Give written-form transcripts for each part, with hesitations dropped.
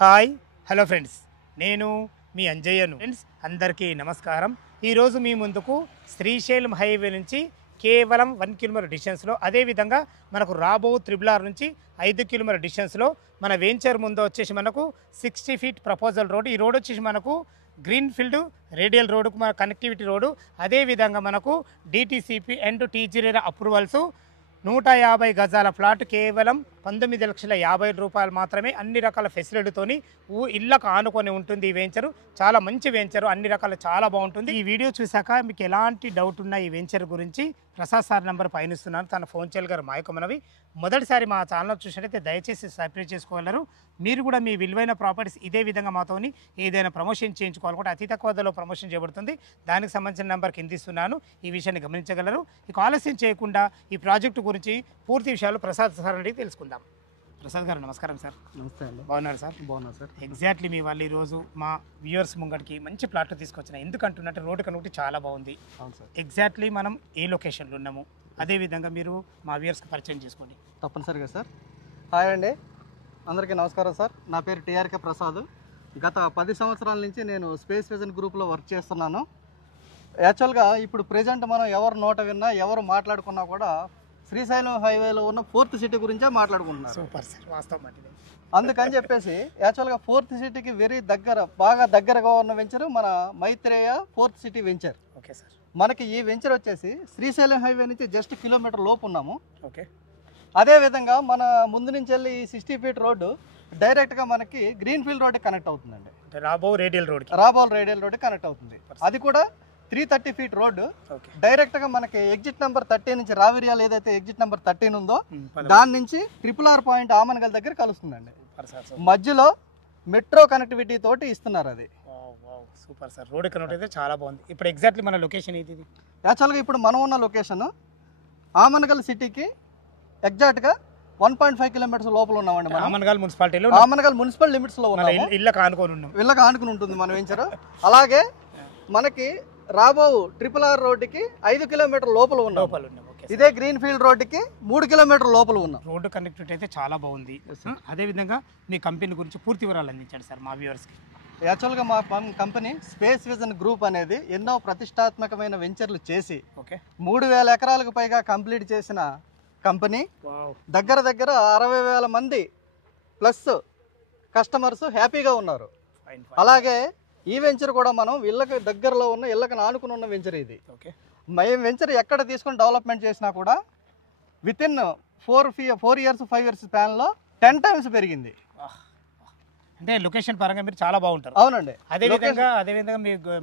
Hi hello friends, నేను మీ అంజయ్యను. Friends అందరికీ నమస్కారం. ఈరోజు మీ ముందుకు శ్రీశైలం హైవే నుంచి కేవలం 1 కిలోమీటర్ డిస్టెన్స్లో, అదేవిధంగా మనకు రాబో త్రిబుల్ ఆర్ నుంచి 5 కిలోమీటర్ డిస్టెన్స్లో మన వెంచర్ ముందు వచ్చేసి మనకు 60 ఫీట్ ప్రపోజల్ రోడ్. ఈ రోడ్ వచ్చేసి మనకు గ్రీన్ ఫీల్డ్ రేడియల్ రోడ్డుకు మన కనెక్టివిటీ రోడ్డు, అదేవిధంగా మనకు డిటిసిపి అండ్ టీజీఆర్ అప్రూవల్స్. 150 గజాల ప్లాట్ కేవలం 19,50,000 రూపాయలు మాత్రమే. అన్ని రకాల ఫెసిలిటీతోని ఇళ్ళకు ఆనుకొని ఉంటుంది. ఈ వెంచరు చాలా మంచి వెంచరు, అన్ని రకాల చాలా బాగుంటుంది. ఈ వీడియో చూశాక మీకు ఎలాంటి డౌట్ ఉన్నా ఈ వెంచర్ గురించి ప్రసాద్ సార్ నెంబర్ పైన ఇస్తున్నాను, తన ఫోన్ చేయగలరు. మాయకమనవి మొదటిసారి మా ఛానల్ చూసినట్టయితే దయచేసి సబ్స్క్రైబ్ చేసుకోగలరు. మీరు కూడా మీ విలువైన ప్రాపర్టీస్ ఇదే విధంగా మాతోని ఏదైనా ప్రమోషన్ చేయించుకోవాలనుకుంటే అతి తక్కువ ధరలో ప్రమోషన్ చేయబడుతుంది. దానికి సంబంధించిన నెంబర్ కింద ఇస్తున్నాను, ఈ విషయాన్ని గమనించగలరు. ఇక ఆలస్యం చేయకుండా ఈ ప్రాజెక్టు గురించి పూర్తి విషయాలు ప్రసాద్ సార్ అడిగి తెలుసుకుందాం. ప్రసాద్ గారు నమస్కారం సార్. నమస్తే అండి. బాగున్నారు సార్? బాగున్నారు సార్. ఎగ్జాక్ట్లీ మీ వాళ్ళు ఈరోజు మా వ్యూవర్స్ ముంగడికి మంచి ప్లాట్లు తీసుకొచ్చిన. ఎందుకంటున్నట్టు రోడ్డు కనుక చాలా బాగుంది. అవును సార్. ఎగ్జాక్ట్లీ మనం ఏ లొకేషన్లో ఉన్నాము, అదేవిధంగా మీరు మా వ్యూవర్స్కి పరిచయం చేసుకోండి. తప్పనిసరిగా సార్. హాయ్ అండి, అందరికీ నమస్కారం సార్. నా పేరు టీఆర్కే ప్రసాద్. గత 10 సంవత్సరాల నుంచి నేను స్పేస్ విజన్ గ్రూప్లో వర్క్ చేస్తున్నాను. యాక్చువల్గా ఇప్పుడు ప్రజెంట్ మనం ఎవరు నోట విన్నా ఎవరు మాట్లాడుకున్నా కూడా శ్రీశైలం హైవేలో ఉన్న 4th సిటీ గురించే మాట్లాడుకుంటున్నారు. సూపర్ సార్, వాస్తవం అంటే. అందుకని చెప్పేసి యాక్చువల్గా 4th సిటీకి వెరీ బాగా దగ్గరగా ఉన్న వెంచర్ మన Maitreya 4th city venture. Okay sir. మనకి ఈ వెంచర్ వచ్చేసి శ్రీశైలం హైవే నుంచి జస్ట్ కిలోమీటర్ లోపు ఉన్నాము. ఓకే. అదేవిధంగా మన ముందు నుంచి వెళ్ళి 60 ఫీట్ రోడ్డు డైరెక్ట్గా మనకి గ్రీన్ ఫీల్డ్ రోడ్డు కనెక్ట్ అవుతుందండి. రాబో రేడియల్ రోడ్ కనెక్ట్ అవుతుంది. అది కూడా 330 ఫీట్ రోడ్డు. ఓకే. డైరెక్ట్గా మనకి ఎగ్జిట్ నెంబర్ 13 నుంచి రావిరియాల్ ఏదైతే ఎగ్జిట్ నెంబర్ 13 ఉందో దాని నుంచి RRR పాయింట్ ఆమన్గల్ దగ్గర కలుస్తుందండి. మధ్యలో మెట్రో కనెక్టివిటీ తోటి ఇస్తున్నారు. అది సూపర్ సార్. రోడ్ కనెక్ట్ అయితే చాలా బాగుంది. ఇప్పుడు ఎగ్జాక్ట్లీ మన లొకేషన్ ఇది. యాక్చువల్గా ఇప్పుడు మనం ఉన్న లొకేషన్ ఆమన్గల్ సిటీకి ఎగ్జాక్ట్గా 1.5 కిలోమీటర్స్ లోపల ఉన్నామండి. ఆమన్గల్ మున్సిపాలిటీలో, ఆమన్గల్ మున్సిపల్ లిమిట్స్ లో ఉన్నాము. ఇళ్ళకి ఆనుకొని ఉన్నాం. ఇళ్ళకి ఆనుకుని ఉంటుంది మన వెంచర్. అలాగే మనకి రాబో RRR రోడ్డుకి 5 కిలోమీటర్ లోపల ఉన్నాం. ఇదే గ్రీన్ ఫీల్డ్ రోడ్డుకి 3 కిలోమీటర్ లోపల ఉన్నాం. రోడ్డు కనెక్టివిటీ అయితే చాలా బాగుంది. అదేవిధంగా మీ కంపెనీ గురించి పూర్తి వివరాలు అందించండి సార్ మా వ్యూవర్స్కి. యాక్చువల్గా మా కంపెనీ స్పేస్ విజన్ గ్రూప్ అనేది ఎన్నో ప్రతిష్టాత్మకమైన వెంచర్లు చేసి 3,000 ఎకరాలకు పైగా కంప్లీట్ చేసిన కంపెనీ. దగ్గర 60,000 మంది ప్లస్ కస్టమర్స్ హ్యాపీగా ఉన్నారు. అలాగే ఈ వెంచర్ కూడా మనం ఇళ్ళకి దగ్గరలో ఉన్న ఇళ్ళకి ఆనుకుని ఉన్న వెంచర్ ఇది. మేము వెంచర్ ఎక్కడ తీసుకొని డెవలప్మెంట్ చేసినా కూడా వితిన్ 4 ఇయర్స్ 5 ఇయర్స్ స్పాన్లో 10 టైమ్స్ పెరిగింది. అంటే లొకేషన్ పరంగా మీరు చాలా బాగుంటారు. అవునండి. అదేవిధంగా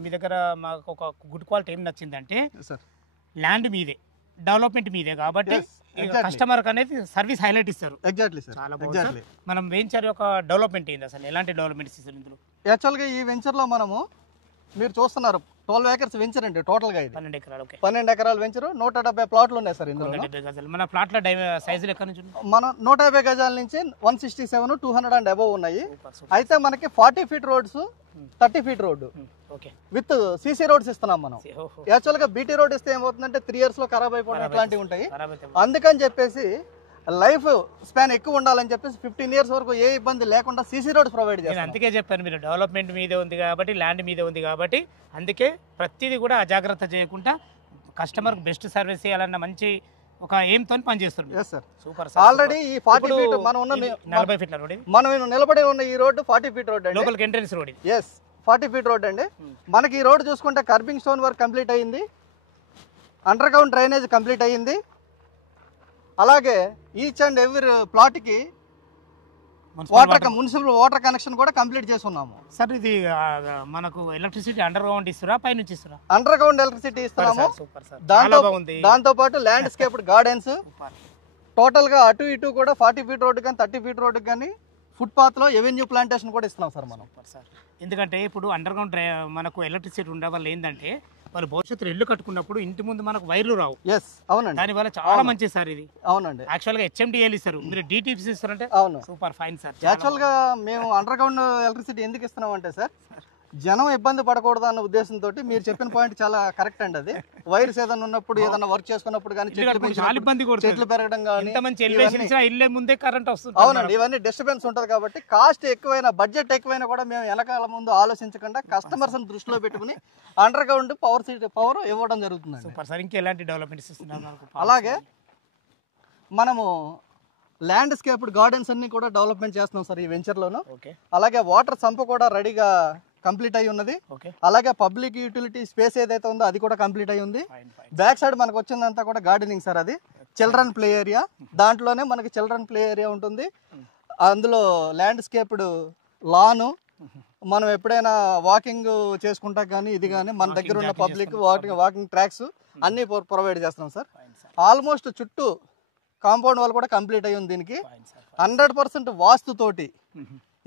మీ దగ్గర మాకు ఒక గుడ్ క్వాలిటీ ఏం నచ్చిందంటే ల్యాండ్ మీదే, డెవలప్మెంట్ మీదే కాబట్టి కస్టమర్ అనేది సర్వీస్ హైలైట్ ఇస్తారు. Exactly sir. చాలా బాగుంది. మనం వెంచర్ యొక్క డెవలప్మెంట్ ఏంది అసలు, ఎలాంటి డెవలప్మెంట్ ఇస్తారు ఇందులో? యాక్చువల్గా ఈ వెంచర్లో మనము మీరు చూస్తున్నారు 12 ఏకర్స్ వెంచర్ అండి. టోటల్గా 12 ఎకరాలు. 12 ఎకరాల వెంచర్, 170 ప్లాట్లు ఉన్నాయి సార్ ఇందులో. మన ప్లాట్ల సైజులు ఎక్కడి నుంచి? మన 150 గజాల నుంచి 167, 200 అండ్ అబవ్ ఉన్నాయి. అయితే మనకి 40 feet roads, 30 feet road with CC roads ఇస్తున్నాం మనం. యాక్చువల్గా బీటీ రోడ్ ఇస్తే ఏమవుతుందంటే 3 ఇయర్స్ లో ఖరాబ్ అయిపోవడం ఇట్లాంటివి ఉంటాయి. అందుకని చెప్పేసి లైఫ్ స్పాన్ ఎక్కువ ఉండాలని చెప్పేసి 15 ఇయర్స్ వరకు ఏ ఇబ్బంది లేకుండా సీసీ రోడ్స్ ప్రొవైడ్ చేస్తాం. అందుకే చెప్పాను, మీరు డెవలప్మెంట్ మీదే ఉంది కాబట్టి, ల్యాండ్ మీదే ఉంది కాబట్టి, అందుకే ప్రతిదీ కూడా అజాగ్రత్త చేయకుండా కస్టమర్ బెస్ట్ సర్వీస్ చేయాలన్న మంచి ఒక ఎయిమ్ తోని పనిచేస్తుంది. సూపర్. ఆల్రెడీ ఈ 40 ఫీట్ మనం ఉన్న 40 ఫీట్ల రోడ్, మనం నిలబడి ఉన్న ఈ రోడ్డు 40 ఫీట్ రోడ్ అండి. లోపలికి entrance road. Yes, 40 feet road అండి. మనకి ఈ రోడ్ చూసుకుంటే కర్బింగ్ స్టోన్ వర్క్ కంప్లీట్ అయ్యింది, అండర్ గ్రౌండ్ డ్రైనేజ్ కంప్లీట్ అయ్యింది. అలాగే ఈచ్ అండ్ ఎవ్రీ ప్లాట్ కి మున్సిపల్ వాటర్ కనెక్షన్ కూడా కంప్లీట్ చేస్తున్నాము. సార్ ఇది మనకు ఎలక్ట్రిసిటీ అండర్ గ్రౌండ్ ఇస్తారా, పై నుంచి ఇస్తారా? అండర్ గ్రౌండ్ ఎలక్ట్రిసిటీ ఇస్తున్నాము. దాంతో పాటు ల్యాండ్స్కేప్ గార్డెన్స్, టోటల్ గా అటు ఇటు కూడా 40 ఫీట్ రోడ్డు కానీ 30 ఫీట్ రోడ్డు కానీ ఫుట్ పాత్ లో ఎవెన్యూ ప్లాంటేషన్ కూడా ఇస్తున్నాం సార్ మనం. ఎందుకంటే ఇప్పుడు అండర్ గ్రౌండ్ మనకు ఎలక్ట్రిసిటీ ఉండే వల్ల ఏంటంటే వాళ్ళు భవిష్యత్తులో ఇల్లు కట్టుకున్నప్పుడు ఇంటి ముందు మనకు వైర్లు రావు. అవునండి. దానివల్ల చాలా మంచి సార్ ఇది. అవునండి. యాక్చువల్ గా HMDL ఇస్తారు, మీరు DTPC ఇస్తారంటే అవును, సూపర్ ఫైన్ సార్. యాక్చువల్ గా మేము అండర్ గ్రౌండ్ ఎలక్ట్రిసిటీ ఎందుకు ఇస్తున్నాం అంటే సార్, జనం ఇబ్బంది పడకూడదు అన్న ఉద్దేశంతో మీరు చెప్పిన పాయింట్ చాలా కరెక్ట్ అండి. అది వైర్స్ ఏదైనా ఉన్నప్పుడు ఏదైనా వర్క్ చేసుకున్నప్పుడు కానీ చెట్లు పెరగడం కానీ అవునండి, ఇవన్నీ డిస్టర్బెన్స్ ఉంటుంది. కాబట్టి కాస్ట్ ఎక్కువైనా బడ్జెట్ ఎక్కువైనా కూడా మేము వెనకాల ముందు ఆలోచించకుండా కస్టమర్స్ దృష్టిలో పెట్టుకుని అండర్ గ్రౌండ్ పవర్ ఇవ్వడం జరుగుతుంది. అలాగే మనము ల్యాండ్స్కేప్డ్ గార్డెన్స్ అన్ని కూడా డెవలప్మెంట్ చేస్తున్నాం సార్ ఈ వెంచర్లోను. అలాగే వాటర్ సంప్ కూడా రెడీగా కంప్లీట్ అయి ఉన్నది. అలాగే పబ్లిక్ యూటిలిటీ స్పేస్ ఏదైతే ఉందో అది కూడా కంప్లీట్ అయి ఉంది. బ్యాక్ సైడ్ మనకు వచ్చిందంతా కూడా గార్డెనింగ్ సార్. అది చిల్డ్రన్ ప్లే ఏరియా, దాంట్లోనే మనకి చిల్డ్రన్ ప్లే ఏరియా ఉంటుంది. అందులో ల్యాండ్స్కేప్డ్ లాను, మనం ఎప్పుడైనా వాకింగ్ చేసుకుంటా కానీ ఇది కానీ మన దగ్గర ఉన్న పబ్లిక్ వాకింగ్ ట్రాక్స్ అన్ని ప్రొవైడ్ చేస్తున్నాం సార్. ఆల్మోస్ట్ చుట్టూ కాంపౌండ్ వాల్ కూడా కంప్లీట్ అయ్యి ఉంది. దీనికి 100% వాస్తుతోటి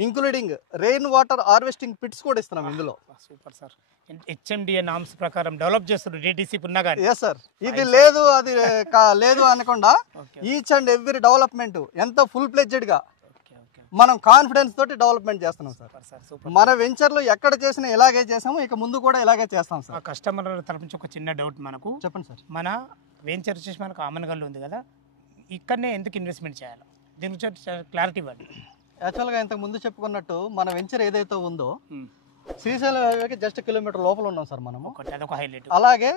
including rain water harvesting pits కూడా ఇస్తున్నాం ఇందులో. Super sir. హెచ్ఎండిఏ నామ్స్ ప్రకారం డెవలప్ చేస్తున్నారు డిటిసి పున్నగాని. ఎస్ సార్, ఇది లేదు అది లేదు అనకుండా ఈచ్ అండ్ ఎవ్రీ డెవలప్మెంట్ ఎంతో ఫుల్ ఫ్లెడ్జెడ్ గా మనం కాన్ఫిడెన్స్ తోటి డెవలప్మెంట్ చేస్తున్నాం సార్. మన వెంచర్లు ఎక్కడ చేసినా ఇలాగే చేసాము, ఇక ముందు కూడా ఇలాగే చేస్తాం సార్. కస్టమర్ తరపు నుంచి ఒక చిన్న డౌట్ మనకు చెప్పండి సార్. మన వెంచర్ వచ్చేసి మనకు ఆమనగల్లో ఉంది కదా, ఇక్కడనే ఎందుకు ఇన్వెస్ట్మెంట్ చేయాలి, దీని గురించి క్లారిటీ ఇవ్వండి. యాక్చువల్గా ఇంతకు ముందు చెప్పుకున్నట్టు మన వెంచర్ ఏదైతే ఉందో శ్రీశైలం హైవేకి జస్ట్ కిలోమీటర్ లోపల ఉన్నాం సార్ మనము. అదొక హైలైట్. అలాగే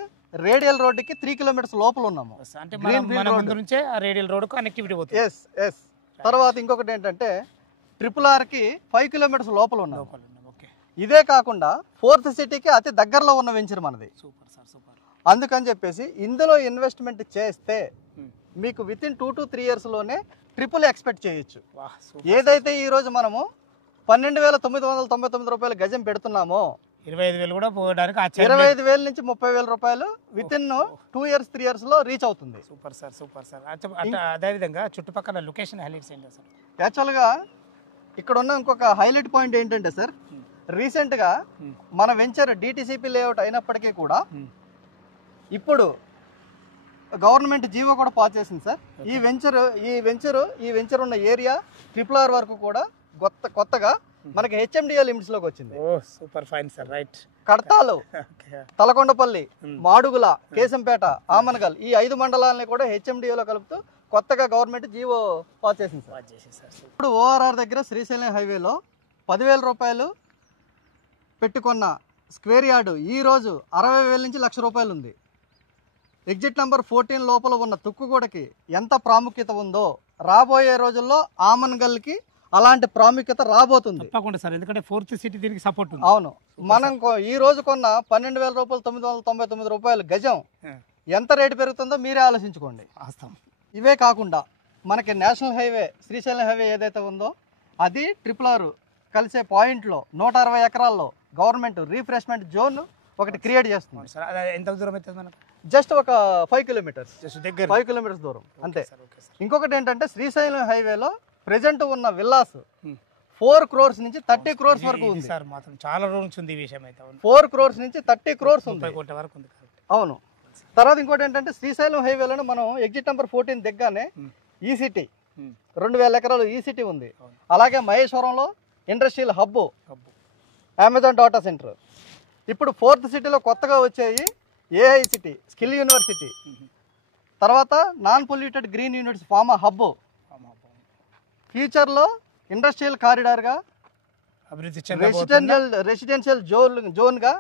రేడియల్ రోడ్డుకి 3 కిలోమీటర్స్ లోపల ఉన్నాము. అంటే మన ముందు నుంచే ఆ రేడియల్ రోడ్ కనెక్టివిటీ పోతుంది. Yes yes. తర్వాత ఇంకొకటి ఏంటంటే RRRకి 5 కిలోమీటర్స్ లోపల ఉన్నాం. ఇదే కాకుండా 4th సిటీకి అతి దగ్గరలో ఉన్న వెంచర్ మనది. Super sir, super. అందుకని చెప్పేసి ఇందులో ఇన్వెస్ట్మెంట్ చేస్తే మీకు వితిన్ 2 to 3 years లోనే ట్రిపుల్ ఎక్స్పెక్ట్ చేయొచ్చు. ఏదైతే ఈ రోజు మనము 12,999 రూపాయలు గజం పెడుతున్నామో 25,000 కూడా పోవడానికి 25,000 నుంచి 30,000 రూపాయలు వితిన్ 2 years 3 years లో రీచ్ అవుతుంది. Super sir, super sir. అదే విధంగా చుట్టుపక్కల లొకేషన్ హైలైట్స్ ఏంటి సార్? యాక్చువల్గా ఇక్కడ ఉన్న ఇంకొక హైలైట్ పాయింట్ ఏంటంటే సార్, రీసెంట్గా మన వెంచర్ డిటిసిపి లేఅవుట్ అయినప్పటికీ కూడా ఇప్పుడు గవర్నమెంట్ జీవో కూడా పాస్ చేసింది సార్. ఈ వెంచర్ ఉన్న ఏరియా RRR వరకు కూడా కొత్తగా మనకి హెచ్ఎండిఏ లిమిట్స్ లోకి వచ్చింది. Super fine sir, right. Kadthal, Talakondapalli, Madugula, Keshampet, Amangal ఈ 5 మండలాలని కూడా హెచ్ఎండిఏలో కలుపుతూ కొత్తగా గవర్నమెంట్ జీవో పాస్ చేసింది సార్. ఇప్పుడు ORR దగ్గర శ్రీశైలం హైవేలో 10,000 రూపాయలు పెట్టుకున్న స్క్వేర్ యార్డు ఈ రోజు 60,000 నుంచి 1,00,000 రూపాయలు ఉంది. ఎగ్జిట్ నెంబర్ 14 లోపల ఉన్న తుక్కుగూడకి ఎంత ప్రాముఖ్యత ఉందో రాబోయే రోజుల్లో ఆమన్గల్కి అలాంటి ప్రాముఖ్యత రాబోతుంది. తప్పకుండా సార్, ఎందుకంటే 4th సిటీ దీనికి సపోర్ట్ ఉంది. అవును, మనం ఈ రోజు కొన్న 12,000 రూపాయలు 999 రూపాయలు గజం ఎంత రేటు పెరుగుతుందో మీరే ఆలోచించుకోండి. ఇవే కాకుండా మనకి నేషనల్ హైవే శ్రీశైలం హైవే ఏదైతే ఉందో అది RRR కలిసే పాయింట్లో 160 ఎకరాల్లో గవర్నమెంట్ రీఫ్రెష్మెంట్ జోన్ ఒకటి క్రియేట్ చేస్తుంది. ఎంత దూరం అవుతుంది మనకు? జస్ట్ ఒక 5 కిలోమీటర్స్, 5 కిలోమీటర్స్ దూరం అంతే. ఇంకొకటి ఏంటంటే శ్రీశైలం హైవేలో ప్రెజెంట్ ఉన్న విల్లాస్ 4 crores నుంచి 30 crores వరకు ఉంది సార్. మాత్రం చాలా రోజు ఉంది ఈ విషయం అయితే. 4 crores నుంచి 30 crores ఉంది. 30 కోట్ల వరకు ఉంది. అవును. తర్వాత ఇంకోటి ఏంటంటే శ్రీశైలం హైవేలో మనం ఎగ్జిట్ నెంబర్ 14 దగ్గరనే ఈసిటీ 2,000 ఎకరాలు ఈసిటీ ఉంది. అలాగే మహేశ్వరంలో industrial hub, Amazon data centre. ఇప్పుడు 4th సిటీలో కొత్తగా వచ్చాయి AICT స్కిల్ యూనివర్సిటీ, తర్వాత non polluted green units pharma hub. ఫ్యూచర్లో ఇండస్ట్రియల్ కారిడార్గా రెసిడెన్షియల్ జోన్గా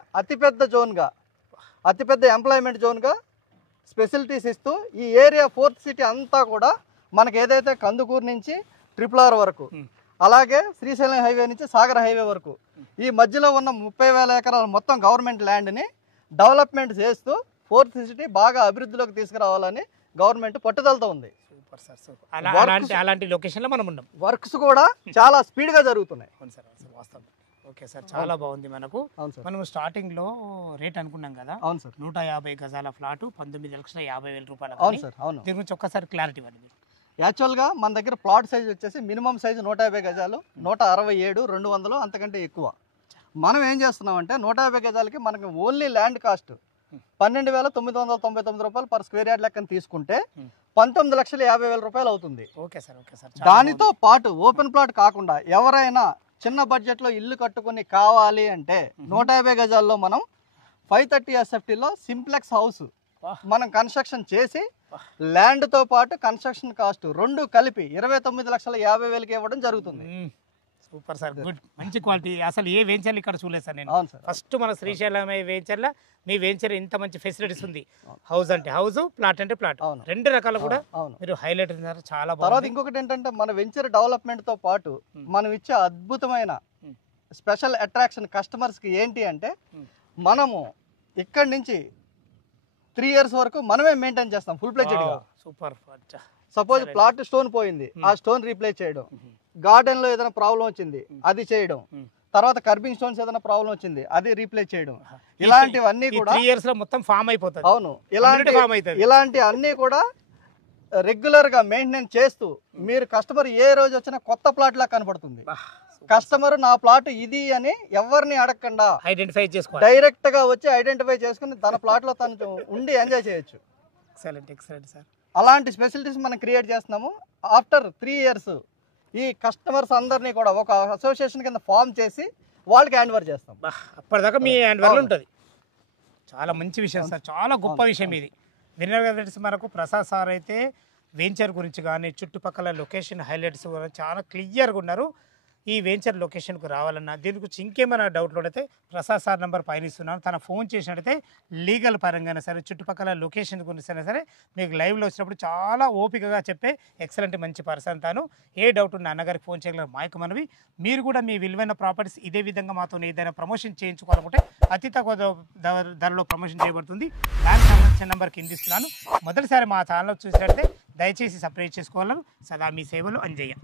అతిపెద్ద ఎంప్లాయ్మెంట్ జోన్గా స్పెసిలిటీస్ ఇస్తూ ఈ ఏరియా 4th సిటీ అంతా కూడా మనకి ఏదైతే కందుకూరు నుంచి RRR వరకు, అలాగే శ్రీశైలం హైవే నుంచి సాగర్ హైవే వరకు ఈ మధ్యలో ఉన్న 30,000 ఎకరాల మొత్తం గవర్నమెంట్ ల్యాండ్ని డెవలప్మెంట్ చేస్తూ 4th సిటీ బాగా అభివృద్ధిలోకి తీసుకురావాలని గవర్నమెంట్ పట్టుదలతో ఉంది. అలాంటి లొకేషన్లో మనం ఉన్నాం. వర్క్స్ కూడా చాలా స్పీడ్గా జరుగుతున్నాయి. ఓకే సార్, చాలా బాగుంది. మనకు మనం స్టార్టింగ్ లో రేట్ అనుకున్నాం కదా. అవును సార్. 150 గజాల ఫ్లాట్ 19,50,000 రూపాయలు. అవును సార్, అవును. దీని గురించి ఒక్కసారి క్లారిటీ ఇవ్వండి. యాక్చువల్గా మన దగ్గర ప్లాట్ సైజ్ వచ్చేసి మినిమం సైజు 150 గజాలు, 167, 200 అంతకంటే ఎక్కువ. మనం ఏం చేస్తున్నామంటే 150 గజాలకి మనకి ఓన్లీ ల్యాండ్ కాస్ట్ 12,999 రూపాయలు పర్ స్క్వేర్ యార్డ్ లెక్కన తీసుకుంటే 19,50,000 రూపాయలు అవుతుంది. Okay sir, okay sir. దానితో పాటు ఓపెన్ ప్లాట్ కాకుండా ఎవరైనా చిన్న బడ్జెట్లో ఇల్లు కట్టుకొని కావాలి అంటే 150 గజాల్లో మనం 530 SFTలో సింప్లెక్స్ హౌస్ మనం కన్స్ట్రక్షన్ చేసి ల్యాండ్తో పాటు కన్స్ట్రక్షన్ కాస్ట్ రెండు కలిపి 29,50,000కి ఇవ్వడం జరుగుతుంది. సూపర్ సార్, గుడ్, మంచి క్వాలిటీ. అసలు ఏ వెంచర్లు ఇక్కడ చూడలేదు సార్ నేను. అవును సార్. ఫస్ట్ మన శ్రీశైలం వెంచర్లో మీ వెంచర్ ఇంత మంచి ఫెసిలిటీస్ ఉంది. హౌస్ అంటే హౌస్, ప్లాట్ అంటే ప్లాట్, రెండు రకాలు కూడా మీరు హైలైట్ అయినారు. చాలా బాగుంది. తర్వాత ఇంకొకటి ఏంటంటే మన వెంచర్ డెవలప్మెంట్తో పాటు మనం ఇచ్చే అద్భుతమైన స్పెషల్ అట్రాక్షన్ కస్టమర్స్కి ఏంటి అంటే మనము ఇక్కడి నుంచి 3 years వరకు మనమే మెయింటైన్ చేస్తాం ఫుల్ ప్లేజెడ్గా. సూపర్. సపోజ్ ప్లాట్ స్టోన్ పోయింది, ఆ స్టోన్ రీప్లేస్ చేయడం, గార్డెన్ లో ఏదైనా ప్రాబ్లం వచ్చింది అది చేయడం, తర్వాత కర్బింగ్ స్టోన్స్ ఏదైనా ప్రాబ్లం వచ్చింది అది రీప్లేస్ చేయడం, ఇలాంటివన్నీ కూడా 3 years లో మొత్తం ఫామ్ అయిపోతుంది. అవును, ఇలాంటి అన్ని కూడా రెగ్యులర్ గా మెయింటెనెన్స్ చేస్తూ మీరు కస్టమర్ ఏ రోజు వచ్చినా కొత్త ప్లాట్ లా కనపడుతుంది. కస్టమర్ నా ప్లాట్ ఇది అని ఎవరిని అడగకుండా ఐడెంటిఫై చేసుకోవాలి, డైరెక్ట్ గా వచ్చి ఐడెంటిఫై చేసుకుని తన ప్లాట్ లో తను ఉండి ఎంజాయ్ చేయొచ్చు. Excellent sir. అలాంటి ఫెసిలిటీస్ మనం క్రియేట్ చేస్తున్నాము. ఆఫ్టర్ 3 years ఈ కస్టమర్స్ అందరినీ కూడా ఒక అసోసియేషన్ కింద ఫామ్ చేసి వాళ్ళకి హ్యాండ్ ఓవర్ చేస్తాం. అప్పటిదాకా మీ హ్యాండ్ ఓవర్ ఉంటుంది. చాలా మంచి విషయం సార్, చాలా గొప్ప విషయం ఇది. విన్నర్ కదా మనకు ప్రసాద్ సార్ అయితే వెంచర్ గురించి కానీ చుట్టుపక్కల లొకేషన్ హైలైట్స్ కూడా చాలా క్లియర్గా ఉన్నారు. ఈ వెంచర్ లొకేషన్కు రావాలన్నా దీని గురించి ఇంకేమైనా డౌట్లు అయితే ప్రసాద్ సార్ నెంబర్ పైన ఇస్తున్నాను. తన ఫోన్ చేసినట్టయితే లీగల్ పరంగానే సరే చుట్టుపక్కల లొకేషన్ గురించి అయినా సరే మీకు లైవ్లో వచ్చినప్పుడు చాలా ఓపికగా చెప్పే ఎక్సలెంట్ మంచి పర్సన్ తాను. ఏ డౌట్ ఉన్న అన్నగారికి ఫోన్ చేయగలరు. మాయకు మనవి, మీరు కూడా మీ విలువైన ప్రాపర్టీస్ ఇదే విధంగా మాతో ఏదైనా ప్రమోషన్ చేయించుకోవాలనుకుంటే అతి తక్కువ ధరలో ప్రమోషన్ చేయబడుతుంది. దానికి సంబంధించిన నెంబర్ కింద ఇస్తున్నాను. మొదటిసారి మా ఛానల్ చూసినట్లయితే దయచేసి సబ్స్క్రైబ్ చేసుకోవాలని. సదా మీ సేవలు అంజయ్య.